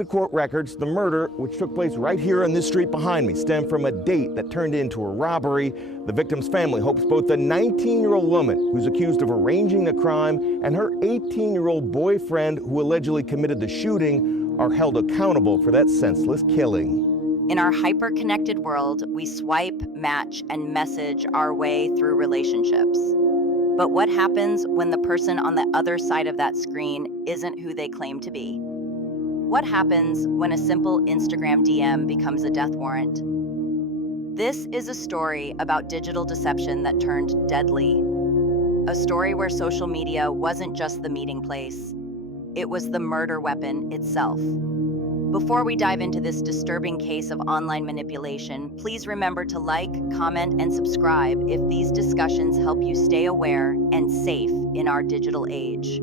The court records, the murder, which took place right here on this street behind me, stemmed from a date that turned into a robbery. The victim's family hopes both the 19-year-old woman who's accused of arranging the crime and her 18-year-old boyfriend who allegedly committed the shooting are held accountable for that senseless killing. In our hyper-connected world, we swipe, match, and message our way through relationships. But what happens when the person on the other side of that screen isn't who they claim to be? What happens when a simple Instagram DM becomes a death warrant? This is a story about digital deception that turned deadly. A story where social media wasn't just the meeting place. It was the murder weapon itself. Before we dive into this disturbing case of online manipulation, please remember to like, comment, and subscribe if these discussions help you stay aware and safe in our digital age.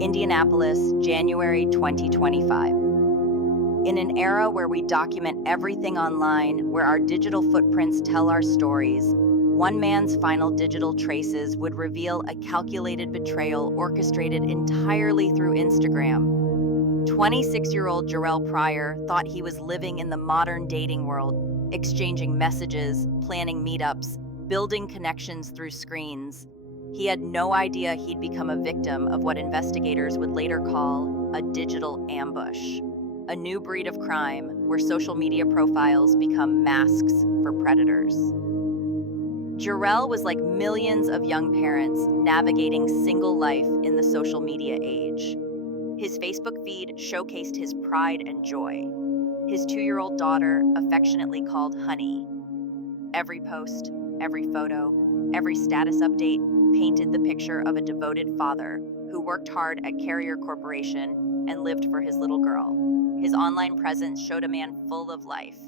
Indianapolis, January 2025. In an era where we document everything online, where our digital footprints tell our stories, one man's final digital traces would reveal a calculated betrayal orchestrated entirely through Instagram. 26-year-old Jarrell Pryor thought he was living in the modern dating world, exchanging messages, planning meetups, building connections through screens. He had no idea he'd become a victim of what investigators would later call a digital ambush, a new breed of crime where social media profiles become masks for predators. Jarrell was like millions of young parents navigating single life in the social media age. His Facebook feed showcased his pride and joy. His 2-year-old daughter, affectionately called Honey. Every post, every photo, every status update painted the picture of a devoted father who worked hard at Carrier Corporation and lived for his little girl. His online presence showed a man full of life.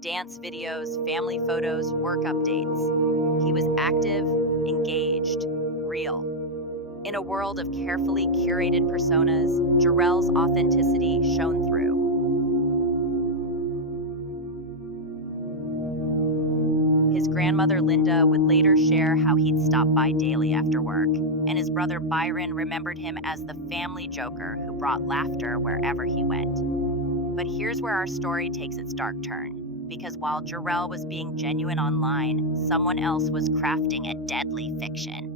Dance videos, family photos, work updates. He was active, engaged, real. In a world of carefully curated personas, Jarrell's authenticity shone through. His grandmother Linda would later share how he'd stop by daily after work, and his brother Byron remembered him as the family joker who brought laughter wherever he went. But here's where our story takes its dark turn, because while Jarrell was being genuine online, someone else was crafting a deadly fiction.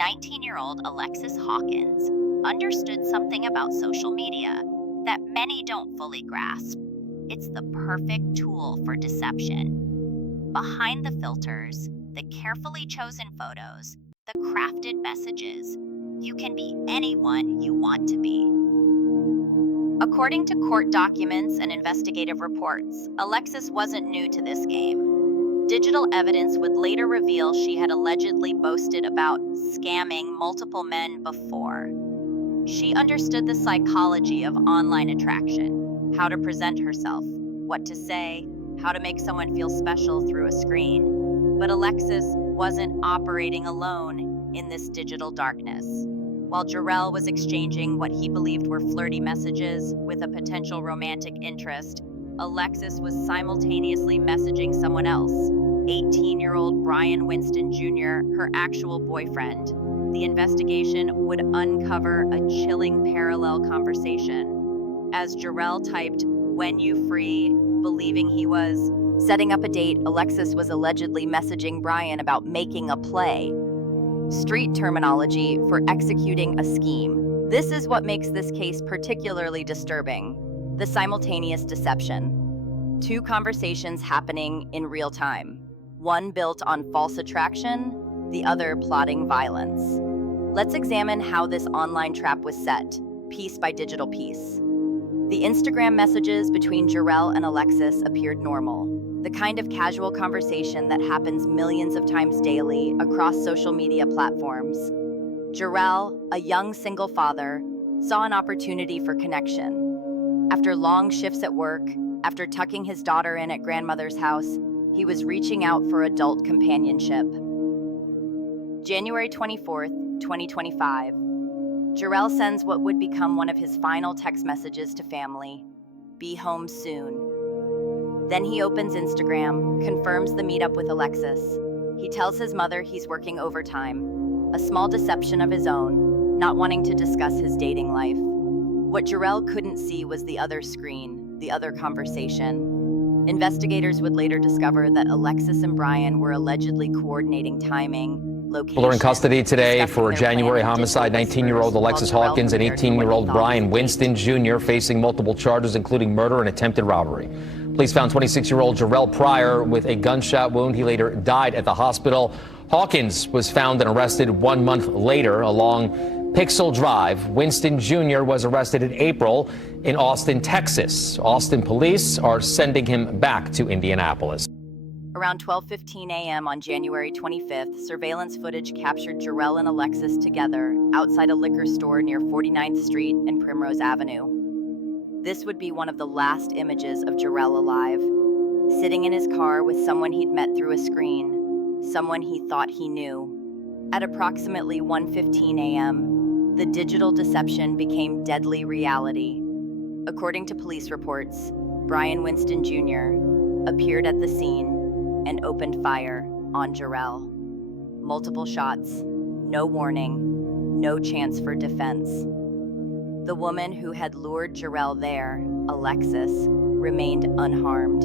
19-year-old Alexis Hawkins understood something about social media that many don't fully grasp. It's the perfect tool for deception. Behind the filters, the carefully chosen photos, the crafted messages, you can be anyone you want to be. According to court documents and investigative reports, Alexis wasn't new to this game. Digital evidence would later reveal she had allegedly boasted about scamming multiple men before. She understood the psychology of online attraction, how to present herself, what to say, how to make someone feel special through a screen. But Alexis wasn't operating alone in this digital darkness. While Jarrell was exchanging what he believed were flirty messages with a potential romantic interest, Alexis was simultaneously messaging someone else, 18-year-old Brian Winston Jr., her actual boyfriend. The investigation would uncover a chilling parallel conversation. As Jarrell typed, "When you free," believing he was setting up a date, Alexis was allegedly messaging Brian about making a play. Street terminology for executing a scheme. This is what makes this case particularly disturbing. The simultaneous deception. Two conversations happening in real time. One built on false attraction, the other plotting violence. Let's examine how this online trap was set, piece by digital piece. The Instagram messages between Jarrell and Alexis appeared normal. The kind of casual conversation that happens millions of times daily across social media platforms. Jarrell, a young single father, saw an opportunity for connection. After long shifts at work, after tucking his daughter in at grandmother's house, he was reaching out for adult companionship. January 24th, 2025. Jarrell sends what would become one of his final text messages to family. "Be home soon." Then he opens Instagram, confirms the meetup with Alexis. He tells his mother he's working overtime, a small deception of his own, not wanting to discuss his dating life. What Jarrell couldn't see was the other screen, the other conversation. Investigators would later discover that Alexis and Brian were allegedly coordinating timing, location. People are in custody today discussing for a their plan January in homicide. digital 19-year-old whispers, Alexis while Jarrell Hawkins and prepared for what he 18-year-old thought Brian was fate. Winston Jr. facing multiple charges, including murder and attempted robbery. Police found 26-year-old Jarrell Pryor with a gunshot wound. He later died at the hospital. Hawkins was found and arrested 1 month later along Pixel Drive. Winston Jr. was arrested in April in Austin, Texas. Austin police are sending him back to Indianapolis. Around 12:15 a.m. on January 25th, surveillance footage captured Jarrell and Alexis together outside a liquor store near 49th Street and Primrose Avenue. This would be one of the last images of Jarrell alive, sitting in his car with someone he'd met through a screen, someone he thought he knew. At approximately 1:15 a.m., the digital deception became deadly reality. According to police reports, Brian Winston Jr. appeared at the scene and opened fire on Jarrell. Multiple shots, no warning, no chance for defense. The woman who had lured Jarrell there, Alexis, remained unharmed.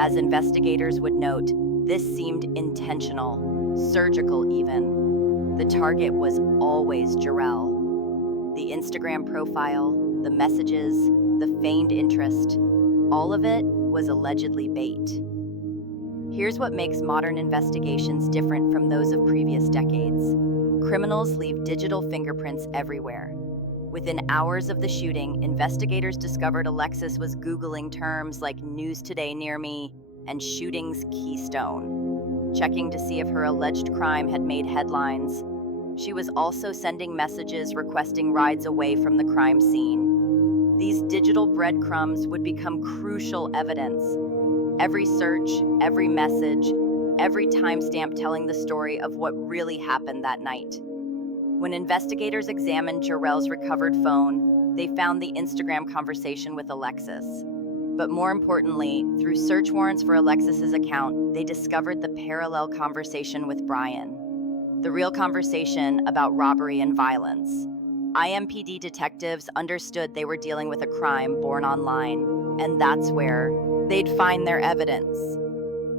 As investigators would note, this seemed intentional, surgical even. The target was always Jarrell. The Instagram profile, the messages, the feigned interest, all of it was allegedly bait. Here's what makes modern investigations different from those of previous decades. Criminals leave digital fingerprints everywhere. Within hours of the shooting, investigators discovered Alexis was Googling terms like "news today near me" and "shootings Keystone," checking to see if her alleged crime had made headlines. She was also sending messages requesting rides away from the crime scene. These digital breadcrumbs would become crucial evidence. Every search, every message, every timestamp telling the story of what really happened that night. When investigators examined Jarrell's recovered phone, they found the Instagram conversation with Alexis. But more importantly, through search warrants for Alexis's account, they discovered the parallel conversation with Brian. The real conversation about robbery and violence. IMPD detectives understood they were dealing with a crime born online, and that's where they'd find their evidence.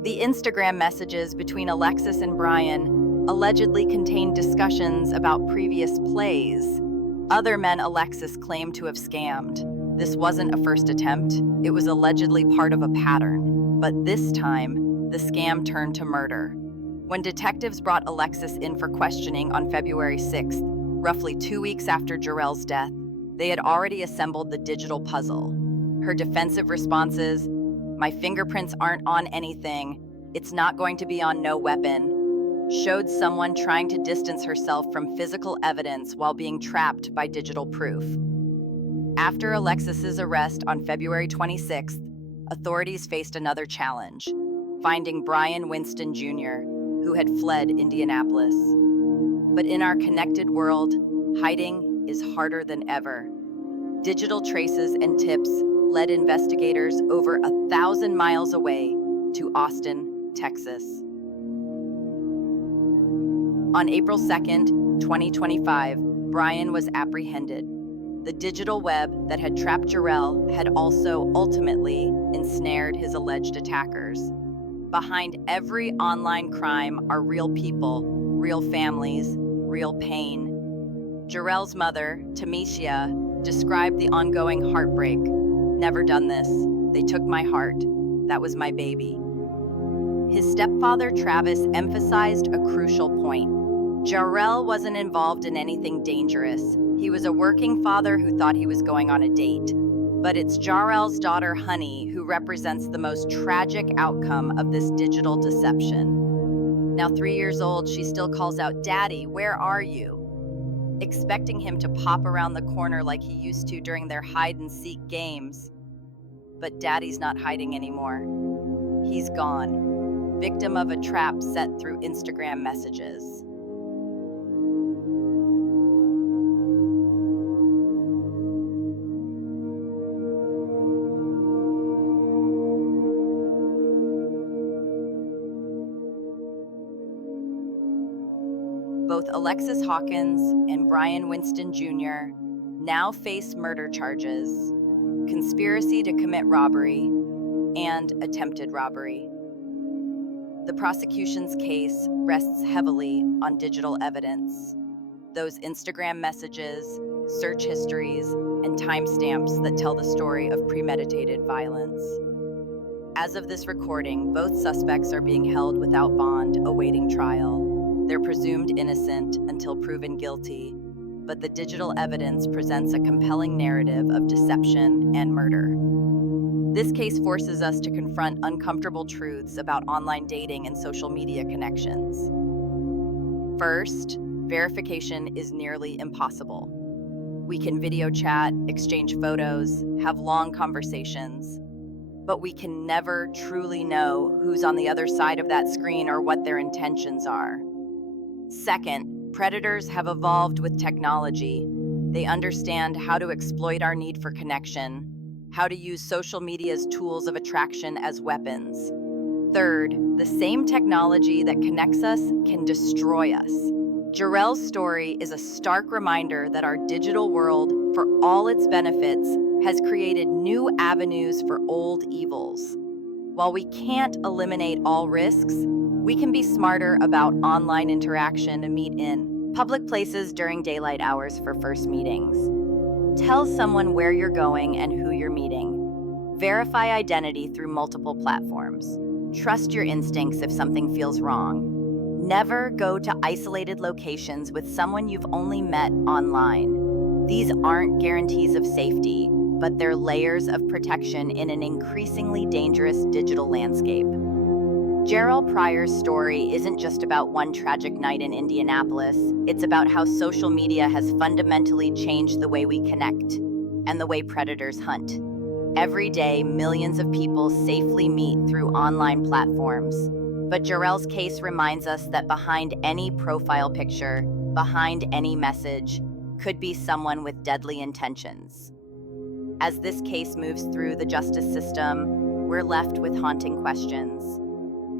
The Instagram messages between Alexis and Brian allegedly contained discussions about previous plays. Other men Alexis claimed to have scammed. This wasn't a first attempt, it was allegedly part of a pattern. But this time, the scam turned to murder. When detectives brought Alexis in for questioning on February 6th, roughly 2 weeks after Jarrell's death, they had already assembled the digital puzzle. Her defensive responses, "My fingerprints aren't on anything, it's not going to be on no weapon," showed someone trying to distance herself from physical evidence while being trapped by digital proof. After Alexis's arrest on February 26th, authorities faced another challenge, finding Brian Winston Jr., who had fled Indianapolis. But in our connected world, hiding is harder than ever. Digital traces and tips led investigators over 1,000 miles away to Austin, Texas. On April 2nd, 2025, Brian was apprehended. The digital web that had trapped Jarrell had also ultimately ensnared his alleged attackers. Behind every online crime are real people, real families, real pain. Jarrell's mother, Tamisha, described the ongoing heartbreak. "Never done this. They took my heart. That was my baby." His stepfather, Travis, emphasized a crucial point. Jarrell wasn't involved in anything dangerous. He was a working father who thought he was going on a date. But it's Jarrell's daughter, Honey, who represents the most tragic outcome of this digital deception. Now 3 years old, she still calls out, "Daddy, where are you?" expecting him to pop around the corner like he used to during their hide-and-seek games. But Daddy's not hiding anymore. He's gone, victim of a trap set through Instagram messages. Both Alexis Hawkins and Brian Winston Jr. now face murder charges, conspiracy to commit robbery, and attempted robbery. The prosecution's case rests heavily on digital evidence. Those Instagram messages, search histories, and timestamps that tell the story of premeditated violence. As of this recording, both suspects are being held without bond, awaiting trial. They're presumed innocent until proven guilty, but the digital evidence presents a compelling narrative of deception and murder. This case forces us to confront uncomfortable truths about online dating and social media connections. First, verification is nearly impossible. We can video chat, exchange photos, have long conversations, but we can never truly know who's on the other side of that screen or what their intentions are. Second, predators have evolved with technology. They understand how to exploit our need for connection, how to use social media's tools of attraction as weapons. Third, the same technology that connects us can destroy us. Jarrell's story is a stark reminder that our digital world, for all its benefits, has created new avenues for old evils. While we can't eliminate all risks, we can be smarter about online interaction and meet in public places during daylight hours for first meetings. Tell someone where you're going and who you're meeting. Verify identity through multiple platforms. Trust your instincts if something feels wrong. Never go to isolated locations with someone you've only met online. These aren't guarantees of safety, but they're layers of protection in an increasingly dangerous digital landscape. Jarrell Pryor's story isn't just about one tragic night in Indianapolis. It's about how social media has fundamentally changed the way we connect and the way predators hunt. Every day, millions of people safely meet through online platforms. But Jarrell's case reminds us that behind any profile picture, behind any message, could be someone with deadly intentions. As this case moves through the justice system, we're left with haunting questions.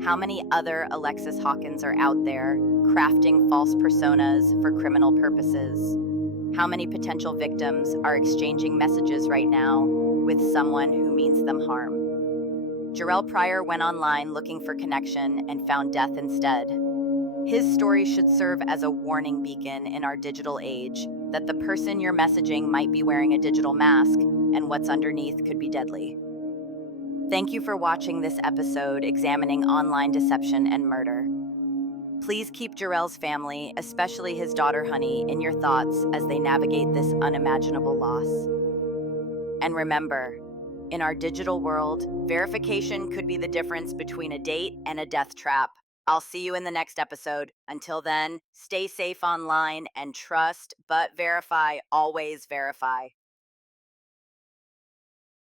How many other Alexis Hawkins are out there crafting false personas for criminal purposes? How many potential victims are exchanging messages right now with someone who means them harm? Jarrell Pryor went online looking for connection and found death instead. His story should serve as a warning beacon in our digital age that the person you're messaging might be wearing a digital mask and what's underneath could be deadly. Thank you for watching this episode examining online deception and murder. Please keep Jarrell's family, especially his daughter Honey, in your thoughts as they navigate this unimaginable loss. And remember, in our digital world, verification could be the difference between a date and a death trap. I'll see you in the next episode. Until then, stay safe online and trust, but verify, always verify.